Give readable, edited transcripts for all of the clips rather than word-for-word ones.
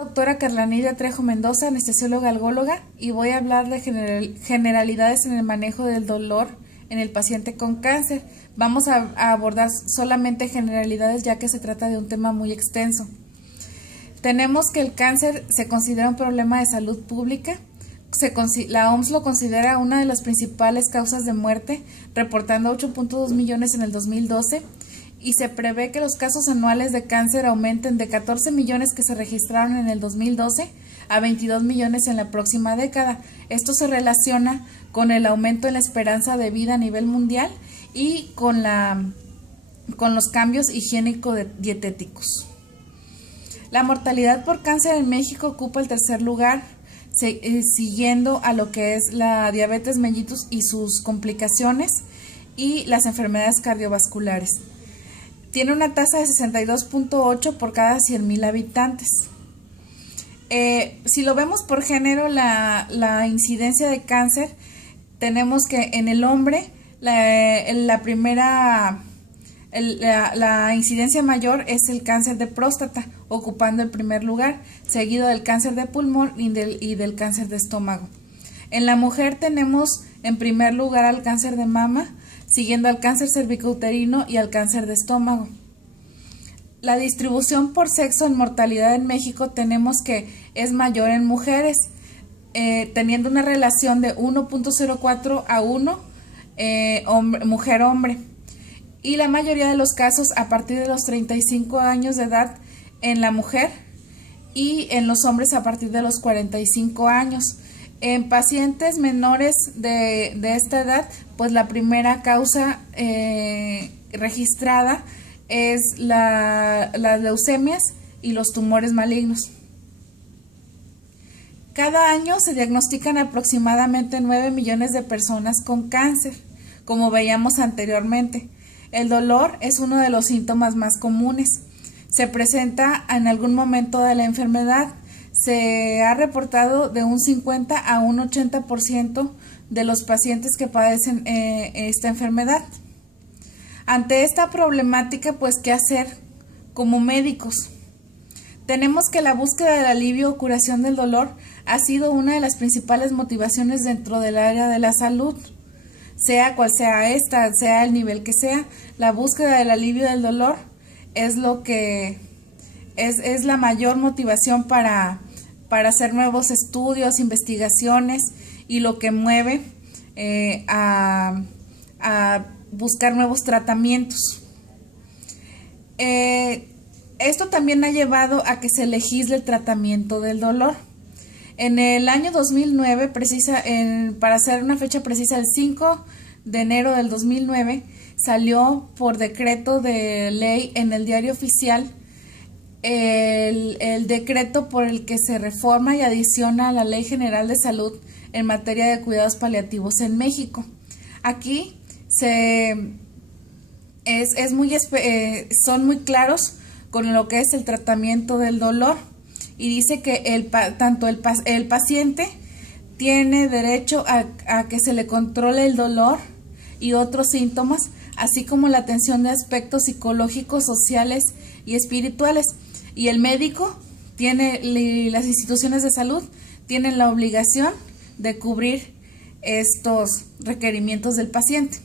Doctora Carla Nidia Trejo Mendoza, anestesióloga algóloga, y voy a hablar de generalidades en el manejo del dolor en el paciente con cáncer. Vamos a abordar solamente generalidades ya que se trata de un tema muy extenso. Tenemos que el cáncer se considera un problema de salud pública. La OMS lo considera una de las principales causas de muerte, reportando 8.2 millones en el 2012. Y se prevé que los casos anuales de cáncer aumenten de 14 millones que se registraron en el 2012 a 22 millones en la próxima década. Esto se relaciona con el aumento en la esperanza de vida a nivel mundial y con los cambios higiénico-dietéticos. La mortalidad por cáncer en México ocupa el tercer lugar, siguiendo a lo que es la diabetes mellitus y sus complicaciones y las enfermedades cardiovasculares. Tiene una tasa de 62.8 por cada 100,000 habitantes. Si lo vemos por género, la incidencia de cáncer, tenemos que en el hombre la incidencia mayor es el cáncer de próstata, ocupando el primer lugar, seguido del cáncer de pulmón y del cáncer de estómago. En la mujer tenemos en primer lugar al cáncer de mama, siguiendo al cáncer cervicouterino y al cáncer de estómago. La distribución por sexo en mortalidad en México tenemos que es mayor en mujeres, teniendo una relación de 1.04 a 1 mujer-hombre. Y la mayoría de los casos a partir de los 35 años de edad en la mujer y en los hombres a partir de los 45 años. En pacientes menores de esta edad, pues la primera causa registrada es las leucemias y los tumores malignos. Cada año se diagnostican aproximadamente 9 millones de personas con cáncer, como veíamos anteriormente. El dolor es uno de los síntomas más comunes. Se presenta en algún momento de la enfermedad. Se ha reportado de un 50 a un 80% de los pacientes que padecen esta enfermedad. Ante esta problemática, pues, ¿qué hacer como médicos? Tenemos que la búsqueda del alivio o curación del dolor ha sido una de las principales motivaciones dentro del área de la salud. Sea cual sea esta, sea el nivel que sea, la búsqueda del alivio del dolor es lo que es la mayor motivación para hacer nuevos estudios, investigaciones y lo que mueve a buscar nuevos tratamientos. Esto también ha llevado a que se legisle el tratamiento del dolor. En el año 2009, para hacer una fecha precisa, el 5 de enero del 2009, salió por decreto de ley en el Diario Oficial el decreto por el que se reforma y adiciona a la Ley General de Salud en materia de cuidados paliativos en México. Aquí son muy claros con lo que es el tratamiento del dolor y dice que el paciente tiene derecho a que se le controle el dolor y otros síntomas, así como la atención de aspectos psicológicos, sociales y espirituales. Y el médico y las instituciones de salud tienen la obligación de cubrir estos requerimientos del paciente.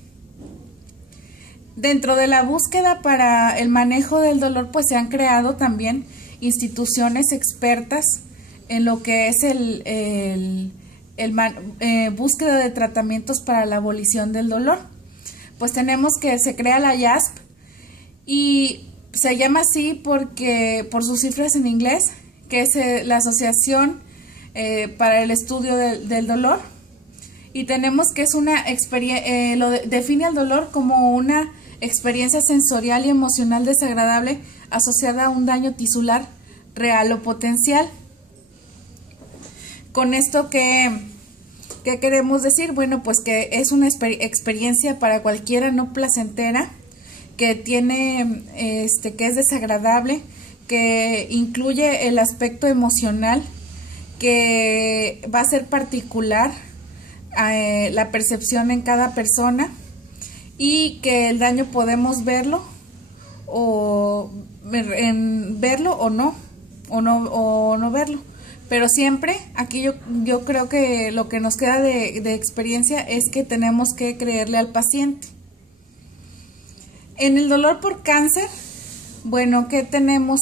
Dentro de la búsqueda para el manejo del dolor, pues se han creado también instituciones expertas en lo que es búsqueda de tratamientos para la abolición del dolor. Pues tenemos que se crea la IASP y se llama así por sus cifras en inglés, que es la Asociación para el Estudio del Dolor. Y tenemos que es una experiencia, define el dolor como una experiencia sensorial y emocional desagradable asociada a un daño tisular real o potencial. Con esto, ¿qué queremos decir? Bueno, pues que es una experiencia para cualquiera no placentera, que tiene, que es desagradable, que incluye el aspecto emocional, que va a ser particular la percepción en cada persona y que el daño podemos verlo o no o no verlo. Pero siempre, aquí yo creo que lo que nos queda de experiencia es que tenemos que creerle al paciente. En el dolor por cáncer, bueno, ¿qué tenemos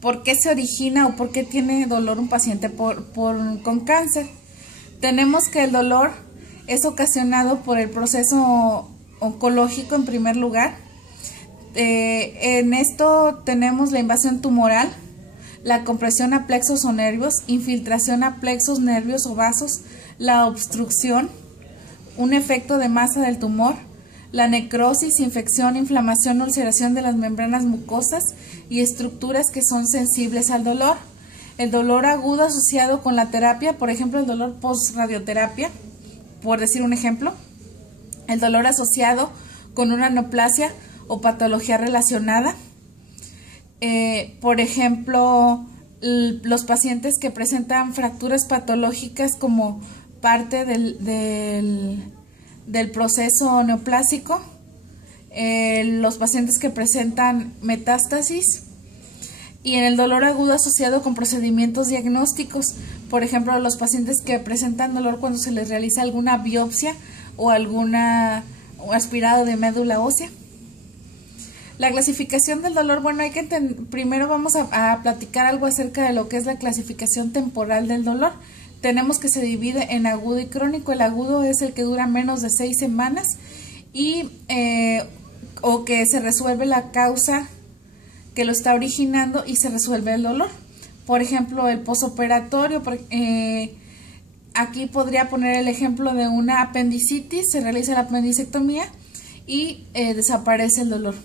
por qué se origina o por qué tiene dolor un paciente con cáncer? Tenemos que el dolor es ocasionado por el proceso oncológico en primer lugar. En esto tenemos la invasión tumoral, la compresión a plexos o nervios, infiltración a plexos, nervios o vasos, la obstrucción, un efecto de masa del tumor, la necrosis, infección, inflamación, ulceración de las membranas mucosas y estructuras que son sensibles al dolor. El dolor agudo asociado con la terapia, por ejemplo, el dolor post-radioterapia, por decir un ejemplo. El dolor asociado con una neoplasia o patología relacionada. Por ejemplo, los pacientes que presentan fracturas patológicas como parte del proceso neoplásico, los pacientes que presentan metástasis, y en el dolor agudo asociado con procedimientos diagnósticos, por ejemplo, los pacientes que presentan dolor cuando se les realiza alguna biopsia o alguna aspirado de médula ósea. La clasificación del dolor, bueno, primero vamos a platicar algo acerca de lo que es la clasificación temporal del dolor. Tenemos que se divide en agudo y crónico. El agudo es el que dura menos de 6 semanas y o que se resuelve la causa que lo está originando y se resuelve el dolor. Por ejemplo, el posoperatorio, aquí podría poner el ejemplo de una apendicitis, se realiza la apendicectomía y desaparece el dolor.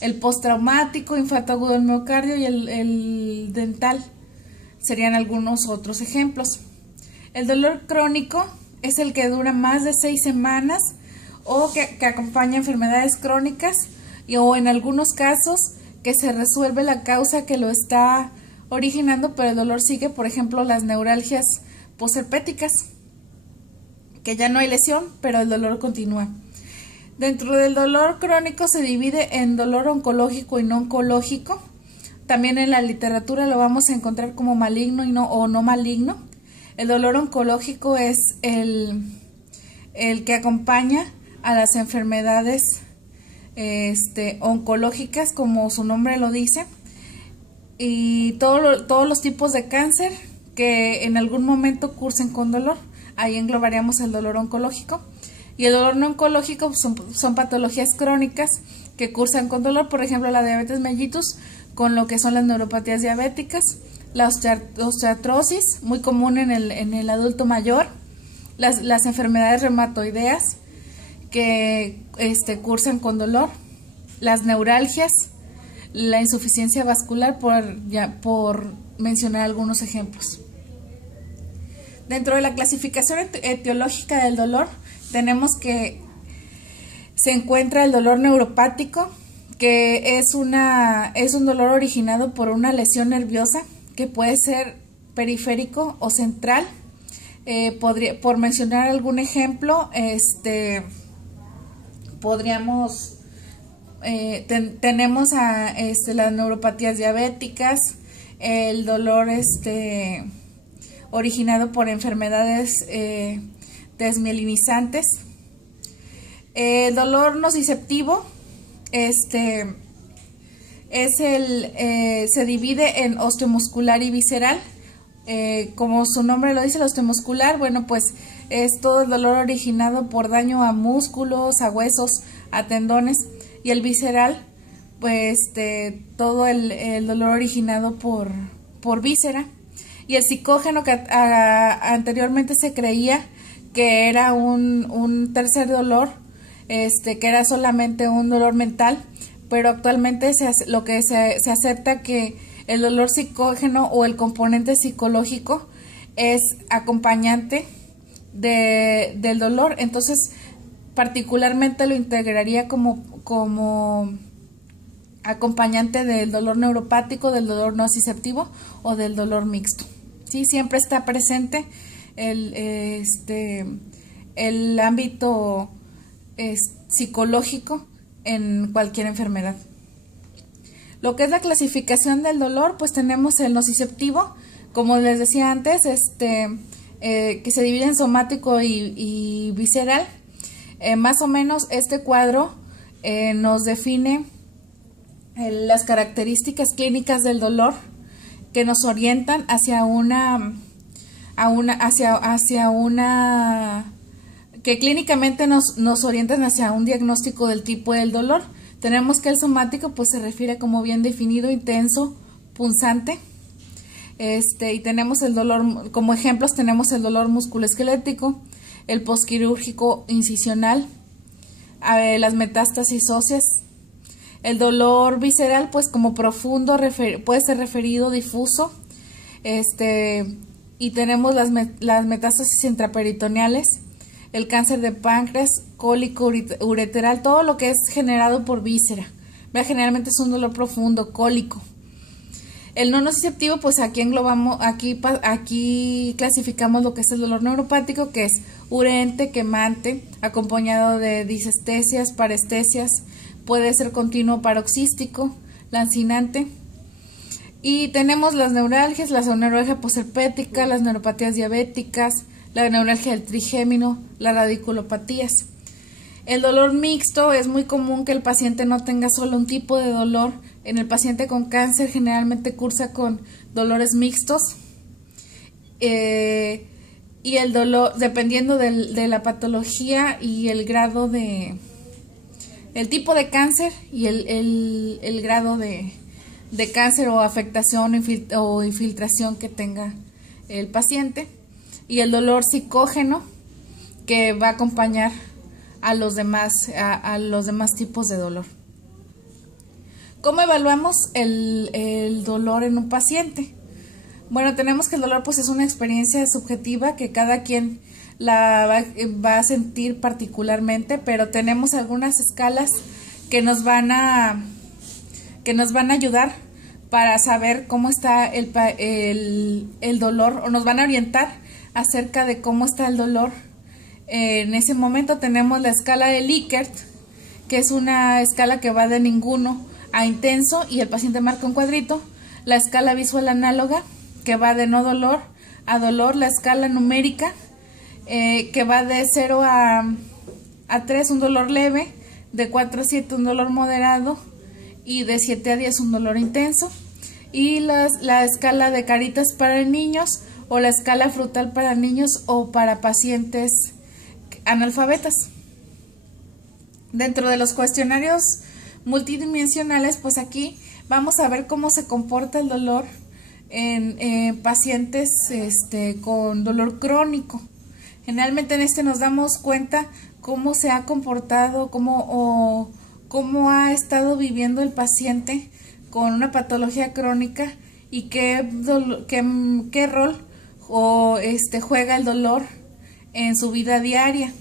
El postraumático, infarto agudo del miocardio y el dental serían algunos otros ejemplos. El dolor crónico es el que dura más de 6 semanas o que acompaña enfermedades crónicas o en algunos casos que se resuelve la causa que lo está originando, pero el dolor sigue, por ejemplo, las neuralgias posherpéticas, que ya no hay lesión, pero el dolor continúa. Dentro del dolor crónico se divide en dolor oncológico y no oncológico. También en la literatura lo vamos a encontrar como maligno o no maligno. El dolor oncológico es el que acompaña a las enfermedades oncológicas, como su nombre lo dice, y todos los tipos de cáncer que en algún momento cursen con dolor. Ahí englobaríamos el dolor oncológico. Y el dolor no oncológico son patologías crónicas que cursan con dolor, por ejemplo, la diabetes mellitus, con lo que son las neuropatías diabéticas, la osteoartrosis, muy común en el adulto mayor, las enfermedades reumatoideas que cursan con dolor, las neuralgias, la insuficiencia vascular, por mencionar algunos ejemplos. Dentro de la clasificación etiológica del dolor, tenemos que se encuentra el dolor neuropático, que es un dolor originado por una lesión nerviosa, que puede ser periférico o central. Por mencionar algún ejemplo, tenemos las neuropatías diabéticas, el dolor originado por enfermedades desmielinizantes. El dolor nociceptivo se divide en osteomuscular y visceral. Como su nombre lo dice, el osteomuscular, bueno, pues es todo el dolor originado por daño a músculos, a huesos, a tendones, y el visceral, pues todo el dolor originado por víscera. Y el psicógeno, que anteriormente se creía que era un tercer dolor, que era solamente un dolor mental, pero actualmente se acepta que el dolor psicógeno o el componente psicológico es acompañante del dolor. Entonces, particularmente lo integraría como acompañante del dolor neuropático, del dolor nociceptivo o del dolor mixto. Sí, siempre está presente el ámbito psicológico en cualquier enfermedad. Lo que es la clasificación del dolor, pues tenemos el nociceptivo, como les decía antes, que se divide en somático y visceral. Más o menos este cuadro nos define las características clínicas del dolor que nos orientan hacia que clínicamente nos orientan hacia un diagnóstico del tipo del dolor. Tenemos que el somático pues se refiere como bien definido, intenso, punzante. Y tenemos el dolor, como ejemplos tenemos el dolor musculoesquelético, el posquirúrgico incisional, las metástasis óseas. El dolor visceral pues como profundo puede ser referido, difuso, y tenemos las metástasis intraperitoneales, el cáncer de páncreas, cólico ureteral, todo lo que es generado por víscera. Generalmente es un dolor profundo, cólico. El no nociceptivo, pues aquí englobamos, aquí clasificamos lo que es el dolor neuropático, que es urente, quemante, acompañado de disestesias, parestesias, puede ser continuo paroxístico, lancinante. Y tenemos las neuralgias, la neuralgia posherpética, las neuropatías diabéticas, la neuralgia del trigémino, las radiculopatías. El dolor mixto, es muy común que el paciente no tenga solo un tipo de dolor. En el paciente con cáncer generalmente cursa con dolores mixtos. Y el dolor, dependiendo de la patología y el grado el tipo de cáncer y el grado de cáncer o afectación o infiltración que tenga el paciente. Y el dolor psicógeno, que va a acompañar a los demás tipos de dolor. ¿Cómo evaluamos el dolor en un paciente? Bueno, tenemos que el dolor pues es una experiencia subjetiva que cada quien la va a sentir particularmente, pero tenemos algunas escalas que nos van a ayudar para saber cómo está el dolor, o nos van a orientar acerca de cómo está el dolor. En ese momento tenemos la escala de Likert, que es una escala que va de ninguno a intenso y el paciente marca un cuadrito. La escala visual análoga, que va de no dolor a dolor. La escala numérica, que va de 0 a 3, un dolor leve, de 4 a 7, un dolor moderado, y de 7 a 10, un dolor intenso. Y la escala de caritas para niños, o la escala frutal para niños o para pacientes analfabetas. Dentro de los cuestionarios multidimensionales, pues aquí vamos a ver cómo se comporta el dolor en pacientes con dolor crónico. Generalmente en nos damos cuenta cómo se ha comportado, cómo ha estado viviendo el paciente con una patología crónica y qué rol juega el dolor en su vida diaria.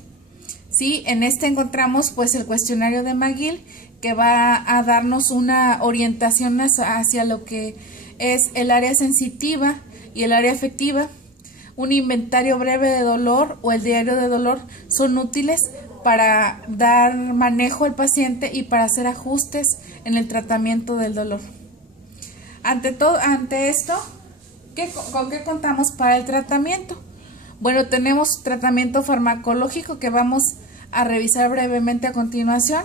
Sí, en encontramos pues el cuestionario de McGill, que va a darnos una orientación hacia lo que es el área sensitiva y el área afectiva. Un inventario breve de dolor o el diario de dolor son útiles para dar manejo al paciente y para hacer ajustes en el tratamiento del dolor. Ante esto, ¿con qué contamos para el tratamiento? Bueno, tenemos tratamiento farmacológico que vamos a revisar brevemente a continuación.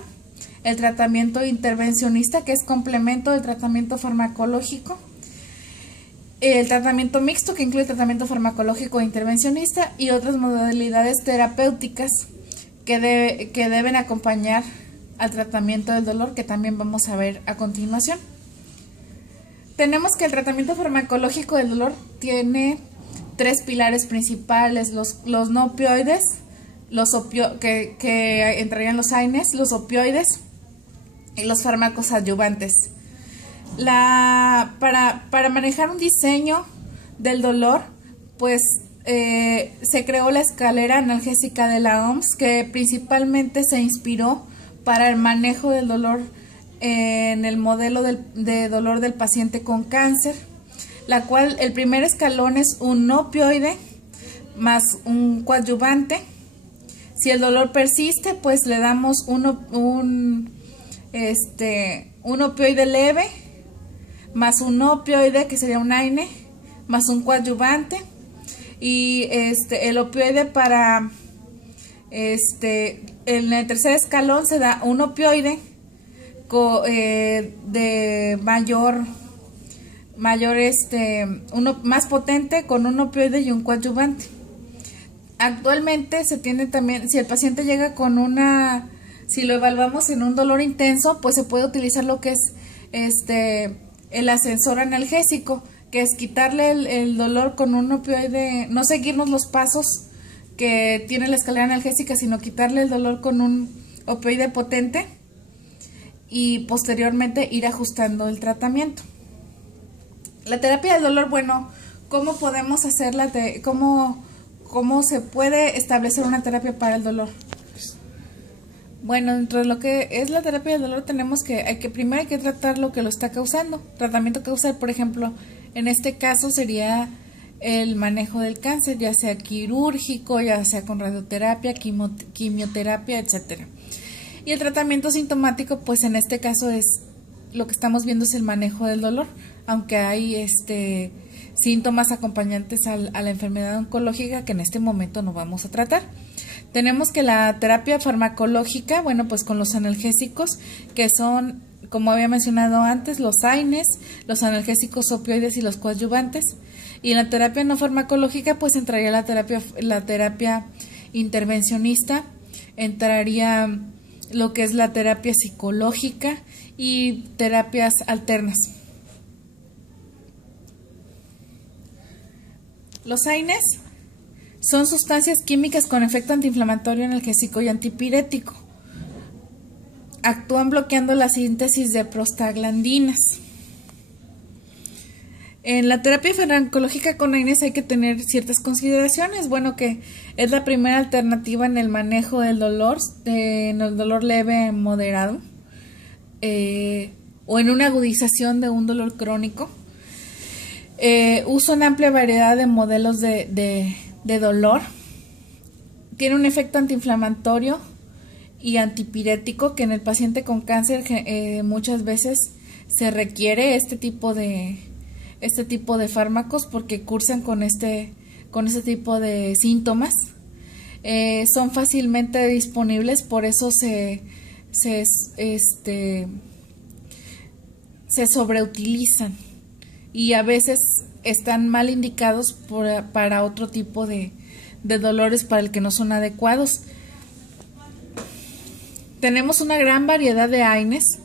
El tratamiento intervencionista, que es complemento del tratamiento farmacológico. El tratamiento mixto, que incluye tratamiento farmacológico e intervencionista, y otras modalidades terapéuticas que deben acompañar al tratamiento del dolor, que también vamos a ver a continuación. Tenemos que el tratamiento farmacológico del dolor tiene 3 pilares principales: los no opioides, que entrarían los AINES, los opioides y los fármacos adyuvantes. Para manejar un diseño del dolor, pues se creó la escalera analgésica de la OMS, que principalmente se inspiró para el manejo del dolor en el modelo de dolor del paciente con cáncer, la cual el primer escalón es un no opioide más un coadyuvante. Si el dolor persiste, pues le damos un opioide leve más un opioide que sería un AINE, más un coadyuvante. Y el opioide para en el tercer escalón se da un opioide de mayor uno más potente con un opioide y un coadyuvante. Actualmente se tiene también, si el paciente llega con si lo evaluamos en un dolor intenso, pues se puede utilizar lo que es el ascensor analgésico, que es quitarle el dolor con un opioide, no seguirnos los pasos que tiene la escalera analgésica, sino quitarle el dolor con un opioide potente y posteriormente ir ajustando el tratamiento. La terapia del dolor, bueno, ¿cómo podemos hacerla? ¿Cómo se puede establecer una terapia para el dolor? Bueno, dentro de lo que es la terapia del dolor tenemos primero hay que tratar lo que lo está causando. Tratamiento causal, por ejemplo, en este caso sería el manejo del cáncer, ya sea quirúrgico, ya sea con radioterapia, quimioterapia, etcétera. Y el tratamiento sintomático, pues en este caso es lo que estamos viendo es el manejo del dolor, aunque hay síntomas acompañantes a la enfermedad oncológica que en este momento no vamos a tratar. Tenemos que la terapia farmacológica, bueno, pues con los analgésicos, que son, como había mencionado antes, los AINES, los analgésicos opioides y los coadyuvantes. Y en la terapia no farmacológica, pues entraría la terapia intervencionista, entraría lo que es la terapia psicológica y terapias alternas. Los AINES son sustancias químicas con efecto antiinflamatorio, analgésico y antipirético. Actúan bloqueando la síntesis de prostaglandinas. En la terapia farmacológica con AINES hay que tener ciertas consideraciones. Bueno, que es la primera alternativa en el manejo del dolor, en el dolor leve moderado, o en una agudización de un dolor crónico. Usa una amplia variedad de modelos de dolor. Tiene un efecto antiinflamatorio y antipirético, que en el paciente con cáncer muchas veces se requiere este tipo de fármacos porque cursan con este tipo de síntomas. Son fácilmente disponibles, por eso se sobreutilizan y a veces están mal indicados para otro tipo de dolores para el que no son adecuados. Tenemos una gran variedad de AINES,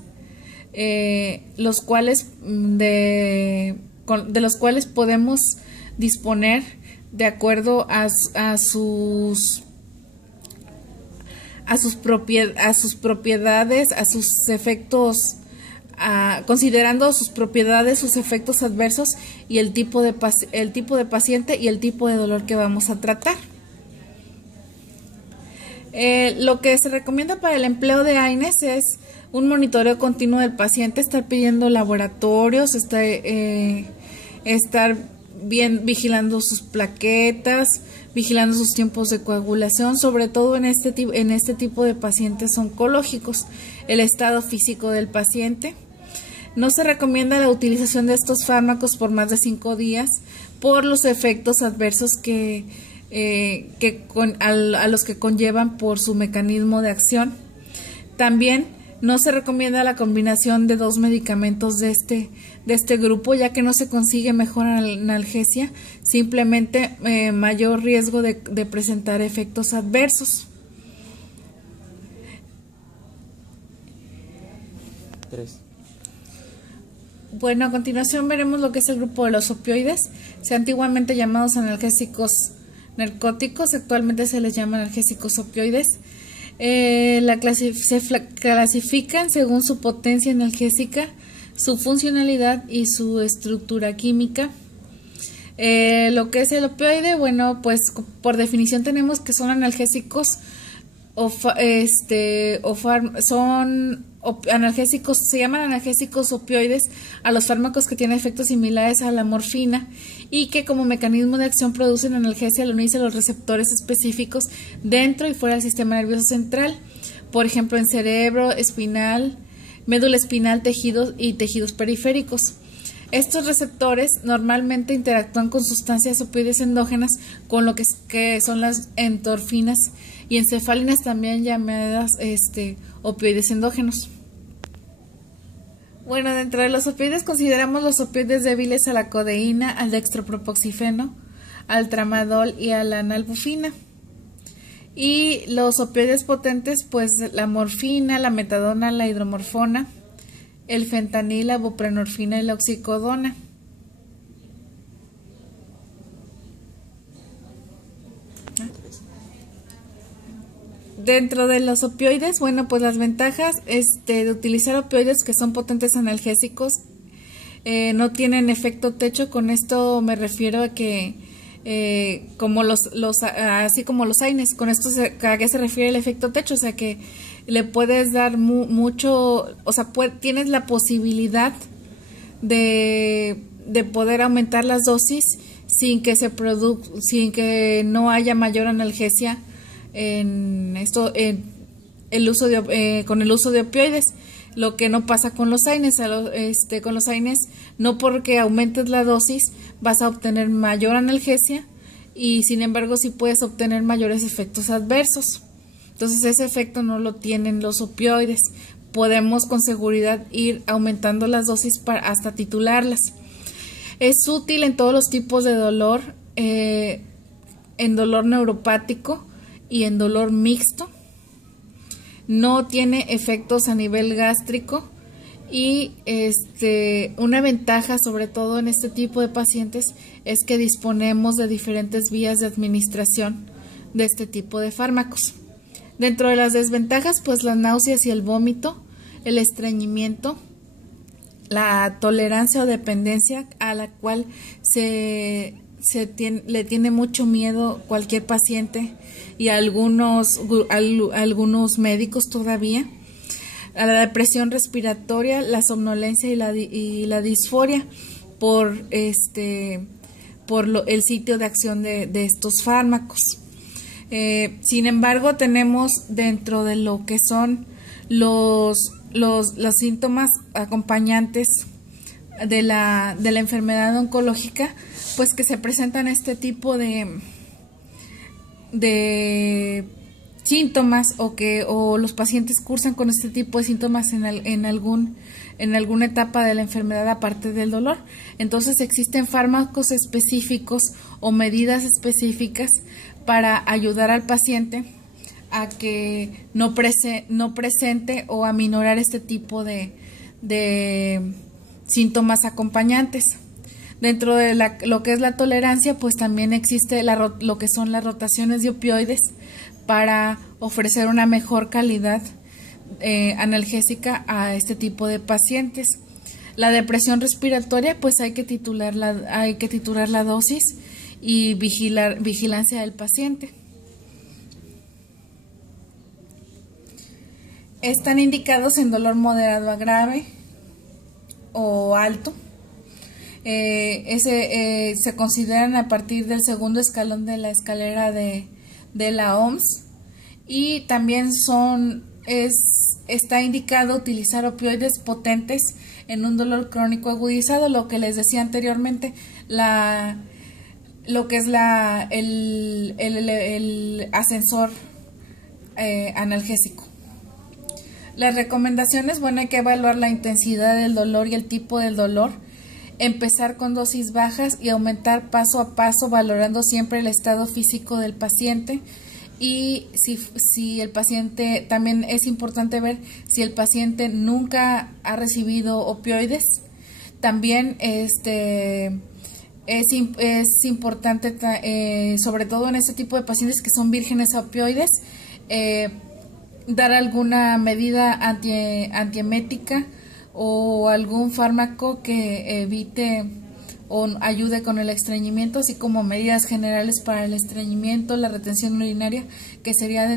los cuales de los cuales podemos disponer de acuerdo a sus propiedades, a sus efectos, considerando sus propiedades, sus efectos adversos y el tipo de paciente y el tipo de dolor que vamos a tratar. Lo que se recomienda para el empleo de AINES es un monitoreo continuo del paciente, estar pidiendo laboratorios, estar bien vigilando sus plaquetas, vigilando sus tiempos de coagulación, sobre todo en este tipo de pacientes oncológicos, el estado físico del paciente. No se recomienda la utilización de estos fármacos por más de 5 días por los efectos adversos a los que conllevan por su mecanismo de acción. También no se recomienda la combinación de 2 medicamentos de este grupo, ya que no se consigue mejor analgesia, simplemente mayor riesgo de presentar efectos adversos. 3. Bueno, a continuación veremos lo que es el grupo de los opioides, antiguamente llamados analgésicos narcóticos, actualmente se les llama analgésicos opioides. Se clasifican según su potencia analgésica, su funcionalidad y su estructura química. Lo que es el opioide, bueno, pues por definición tenemos que son analgésicos analgésicos, se llaman analgésicos opioides a los fármacos que tienen efectos similares a la morfina y que como mecanismo de acción producen analgesia al unirse a los receptores específicos dentro y fuera del sistema nervioso central, por ejemplo en cerebro, espinal, médula espinal, tejidos y tejidos periféricos. Estos receptores normalmente interactúan con sustancias opioides endógenas, con lo que son las endorfinas y encefalinas, también llamadas opioides endógenos. Bueno, dentro de los opioides consideramos los opioides débiles a la codeína, al dextropropoxifeno, al tramadol y a la nalbufina. Y los opioides potentes, pues la morfina, la metadona, la hidromorfona, el fentanil, la buprenorfina y la oxicodona. Dentro de los opioides, bueno, pues las ventajas de utilizar opioides que son potentes analgésicos, no tienen efecto techo. Con esto me refiero a que como así como los AINES, con esto ¿a qué se refiere el efecto techo? O sea que le puedes dar mucho, o sea, tienes la posibilidad de poder aumentar las dosis sin que no haya mayor analgesia con el uso de opioides, lo que no pasa con los AINES. Con los AINES, no porque aumentes la dosis vas a obtener mayor analgesia, y sin embargo sí puedes obtener mayores efectos adversos. Entonces ese efecto no lo tienen los opioides. Podemos con seguridad ir aumentando las dosis hasta titularlas. Es útil en todos los tipos de dolor, en dolor neuropático y en dolor mixto. No tiene efectos a nivel gástrico, y una ventaja sobre todo en este tipo de pacientes es que disponemos de diferentes vías de administración de este tipo de fármacos. Dentro de las desventajas, pues las náuseas y el vómito, el estreñimiento, la tolerancia o dependencia a la cual le tiene mucho miedo cualquier paciente y algunos médicos todavía, a la depresión respiratoria, la somnolencia y la disforia por el sitio de acción de estos fármacos. Sin embargo, tenemos dentro de lo que son los síntomas acompañantes de la enfermedad oncológica, pues que se presentan este tipo de síntomas, o los pacientes cursan con este tipo de síntomas en alguna etapa de la enfermedad aparte del dolor. Entonces existen fármacos específicos o medidas específicas para ayudar al paciente a que no presente o a minorar este tipo de síntomas acompañantes. Dentro de lo que es la tolerancia, pues también existe lo que son las rotaciones de opioides para ofrecer una mejor calidad analgésica a este tipo de pacientes. La depresión respiratoria, pues hay que titular la dosis y vigilancia del paciente. Están indicados en dolor moderado a grave o alto. Se consideran a partir del segundo escalón de la escalera de la OMS, y también está indicado utilizar opioides potentes en un dolor crónico agudizado, lo que les decía anteriormente, lo que es el ascensor analgésico. Las recomendaciones, bueno, hay que evaluar la intensidad del dolor y el tipo del dolor, empezar con dosis bajas y aumentar paso a paso, valorando siempre el estado físico del paciente. Y si el paciente, también es importante ver si el paciente nunca ha recibido opioides. También es importante, sobre todo en este tipo de pacientes que son vírgenes a opioides, dar alguna medida antiemética o algún fármaco que evite o ayude con el estreñimiento, así como medidas generales para el estreñimiento, la retención urinaria, que sería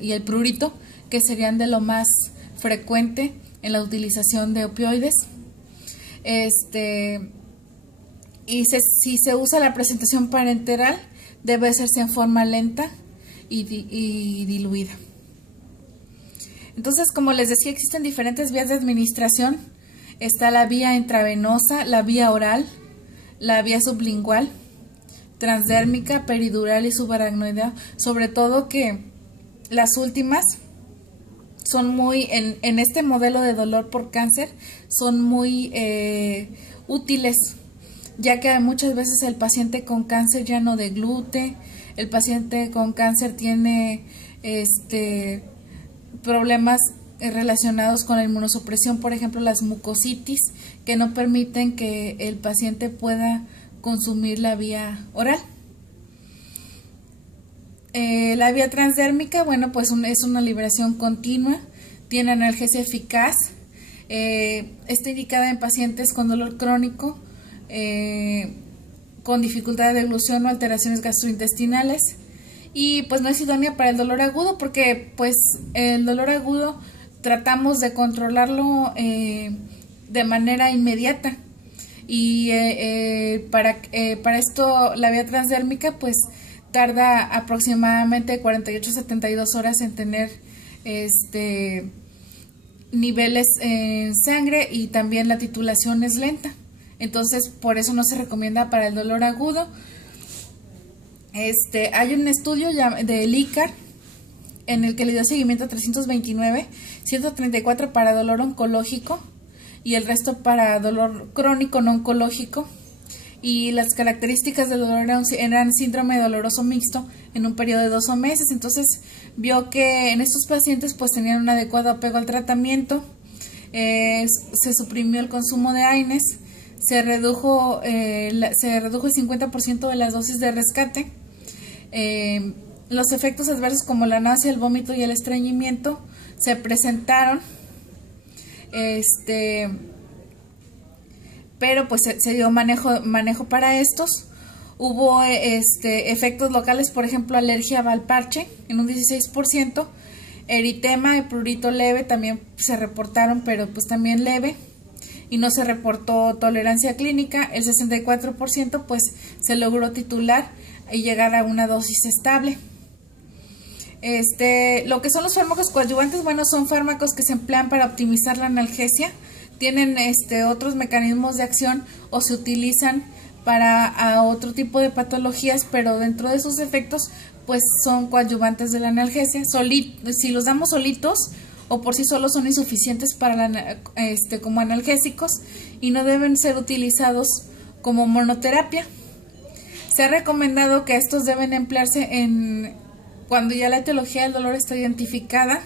y el prurito, que serían de lo más frecuente en la utilización de opioides. Y si se usa la presentación parenteral, debe hacerse en forma lenta y diluida. Entonces, como les decía, existen diferentes vías de administración Está la vía intravenosa, la vía oral, la vía sublingual, transdérmica, peridural y subaracnoidea. Sobre todo que las últimas son muy, en este modelo de dolor por cáncer, son muy útiles, ya que muchas veces el paciente con cáncer ya no deglute, el paciente con cáncer tiene problemas relacionados con la inmunosupresión, por ejemplo las mucositis, que no permiten que el paciente pueda consumir la vía oral. La vía transdérmica, bueno, pues es una liberación continua, tiene analgesia eficaz, está indicada en pacientes con dolor crónico, con dificultad de deglución o alteraciones gastrointestinales, y pues no es idónea para el dolor agudo, porque pues el dolor agudo tratamos de controlarlo de manera inmediata, y para esto la vía transdérmica pues tarda aproximadamente 48 a 72 horas en tener niveles en sangre, y también la titulación es lenta. Entonces, por eso no se recomienda para el dolor agudo. Hay un estudio del ICAR en el que le dio seguimiento a 329, 134 para dolor oncológico y el resto para dolor crónico no oncológico. Y las características del dolor eran síndrome doloroso mixto en un periodo de 12 meses. Entonces vio que en estos pacientes pues tenían un adecuado apego al tratamiento, se suprimió el consumo de AINES, se redujo el 50% de las dosis de rescate. Los efectos adversos como la náusea, el vómito y el estreñimiento se presentaron, pero pues se dio manejo para estos. Hubo efectos locales, por ejemplo, alergia al parche en un 16%, eritema y prurito leve también se reportaron, pero pues también leve, y no se reportó tolerancia clínica. El 64% pues se logró titular y llegar a una dosis estable. Lo que son los fármacos coadyuvantes, bueno, son fármacos que se emplean para optimizar la analgesia, tienen otros mecanismos de acción o se utilizan para otro tipo de patologías, pero dentro de sus efectos pues son coadyuvantes de la analgesia. Si los damos solitos o por sí solos son insuficientes para como analgésicos, y no deben ser utilizados como monoterapia. Se ha recomendado que estos deben emplearse cuando ya la etiología del dolor está identificada.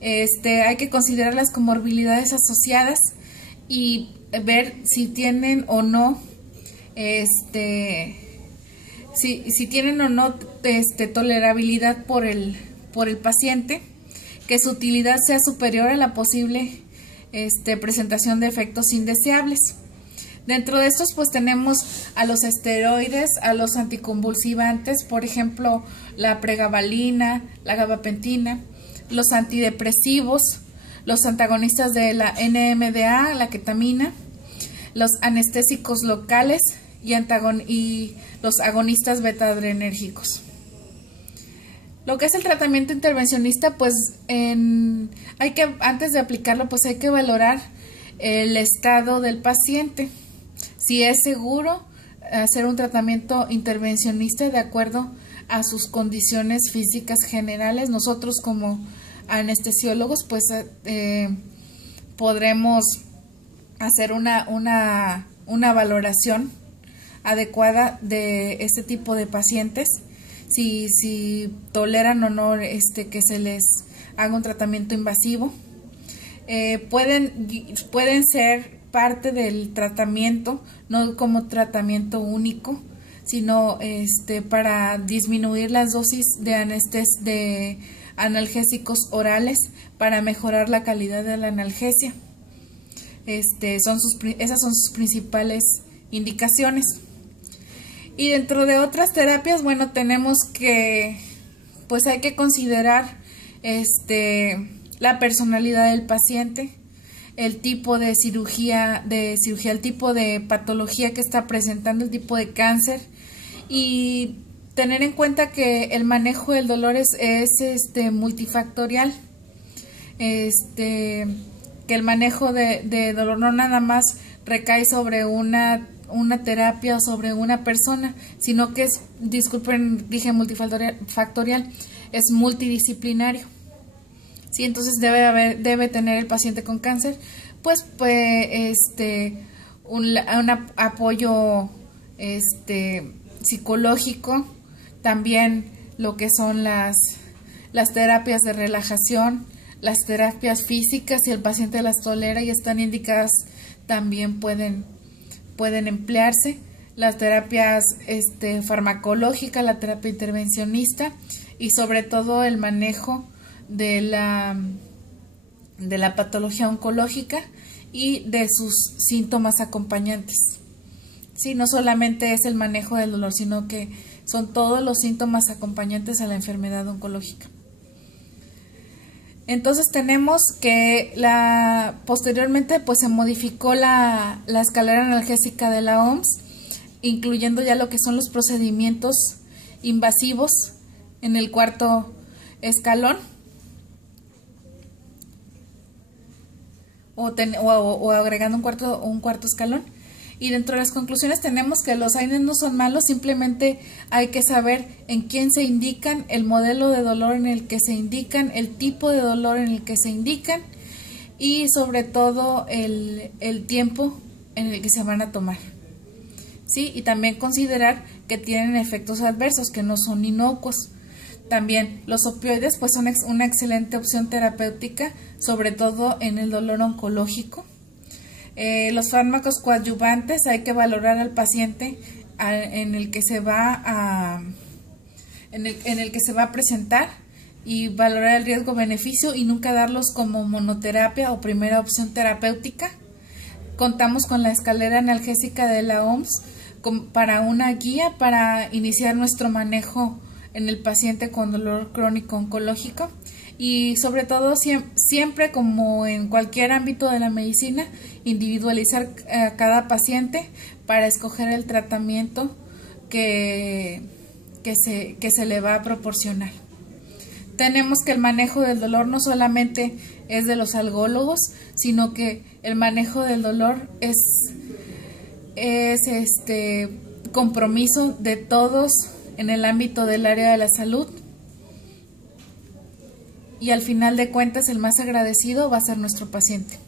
Hay que considerar las comorbilidades asociadas y ver si tienen o no si tienen o no tolerabilidad por el paciente, que su utilidad sea superior a la posible presentación de efectos indeseables. Dentro de estos pues tenemos a los esteroides, a los anticonvulsivantes, por ejemplo la pregabalina, la gabapentina, los antidepresivos, los antagonistas de la NMDA, la ketamina, los anestésicos locales y los agonistas beta-adrenérgicos. Lo que es el tratamiento intervencionista, pues antes de aplicarlo pues hay que valorar el estado del paciente, si es seguro hacer un tratamiento intervencionista de acuerdo a sus condiciones físicas generales. Nosotros como anestesiólogos pues podremos hacer una valoración adecuada de este tipo de pacientes, si toleran o no que se les haga un tratamiento invasivo. Pueden ser parte del tratamiento, no como tratamiento único, sino para disminuir las dosis de analgésicos orales para mejorar la calidad de la analgesia. Esas son sus principales indicaciones. Y dentro de otras terapias, bueno, tenemos que, pues hay que considerar la personalidad del paciente, el tipo de cirugía, el tipo de patología que está presentando, el tipo de cáncer, y tener en cuenta que el manejo del dolor es multifactorial, que que el manejo de dolor no nada más recae sobre una terapia o sobre una persona, sino que es, disculpen, dije multifactorial, es multidisciplinario. Sí, entonces debe tener el paciente con cáncer, pues un apoyo psicológico, también lo que son las terapias de relajación, las terapias físicas, si el paciente las tolera y están indicadas, también pueden emplearse, las terapias farmacológicas, la terapia intervencionista y sobre todo el manejo de la patología oncológica y de sus síntomas acompañantes. Sí, no solamente es el manejo del dolor, sino que son todos los síntomas acompañantes a la enfermedad oncológica. Entonces tenemos que posteriormente pues se modificó la escalera analgésica de la OMS, incluyendo ya lo que son los procedimientos invasivos en el cuarto escalón o agregando un cuarto escalón. Y dentro de las conclusiones tenemos que los AINES no son malos, simplemente hay que saber en quién se indican, el modelo de dolor en el que se indican, el tipo de dolor en el que se indican y sobre todo el tiempo en el que se van a tomar. ¿Sí? Y también considerar que tienen efectos adversos, que no son inocuos. También los opioides pues son una excelente opción terapéutica, sobre todo en el dolor oncológico. Los fármacos coadyuvantes hay que valorar al paciente en el que se va a presentar y valorar el riesgo-beneficio y nunca darlos como monoterapia o primera opción terapéutica. Contamos con la escalera analgésica de la OMS para una guía para iniciar nuestro manejo en el paciente con dolor crónico oncológico. Y sobre todo siempre como en cualquier ámbito de la medicina, individualizar a cada paciente para escoger el tratamiento que se le va a proporcionar. Tenemos que el manejo del dolor no solamente es de los algólogos, sino que el manejo del dolor es compromiso de todos en el ámbito del área de la salud. Y al final de cuentas el más agradecido va a ser nuestro paciente.